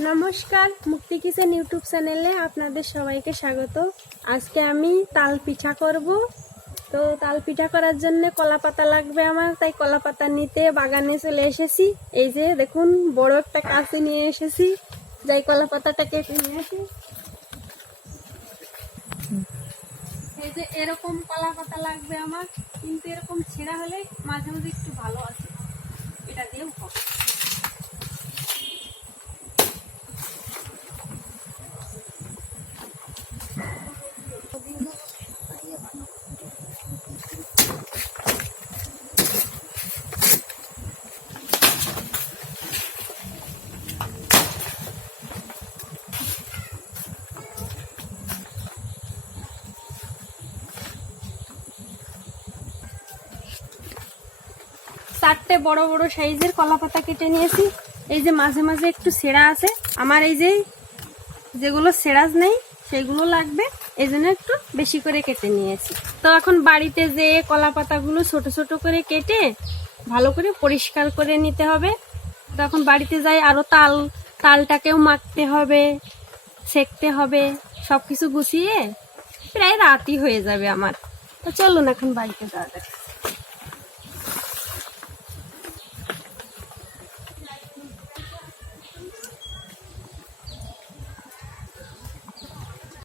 নমস্কার, মুক্তি kitchen YouTube চ্যানেলে আপনাদের সবাইকে স্বাগত। আজকে আমি তাল পিঠা করব। তো তাল পিঠা করার জন্য কলা পাতা লাগবে আমার, তাই কলা পাতা নিতে বাগানে চলে এসেছি। এই যে দেখুন, বড় একটা কাঁচি নিয়ে এসেছি, যাই কলা পাতাটা কেটে নিয়ে আসি। এই যে এরকম কলা পাতা লাগবে আমার, কিন্তু এরকম ছেঁড়া হলে মাঝে মাঝে একটু ভালো আছে, এটা দিয়েও হবে। চারটে বড় বড় সাইজের কলা পাতা কেটে নিয়েছি। এই যে মাঝে মাঝে একটু ছেঁড়া আছে আমার, এই যে যেগুলো ছেঁড়া নেই সেগুলো লাগবে, এই জন্য একটু বেশি করে কেটে নিয়েছি। তো এখন বাড়িতে যে কলা পাতাগুলো ছোট ছোট করে কেটে ভালো করে পরিষ্কার করে নিতে হবে। তখন বাড়িতে যাই আরো তালটাকেও মাখতে হবে, সেঁকতে হবে, সবকিছু গুছিয়ে প্রায় রাতই হয়ে যাবে আমার। তো চলুন এখন বাড়িতে যাওয়া যাক।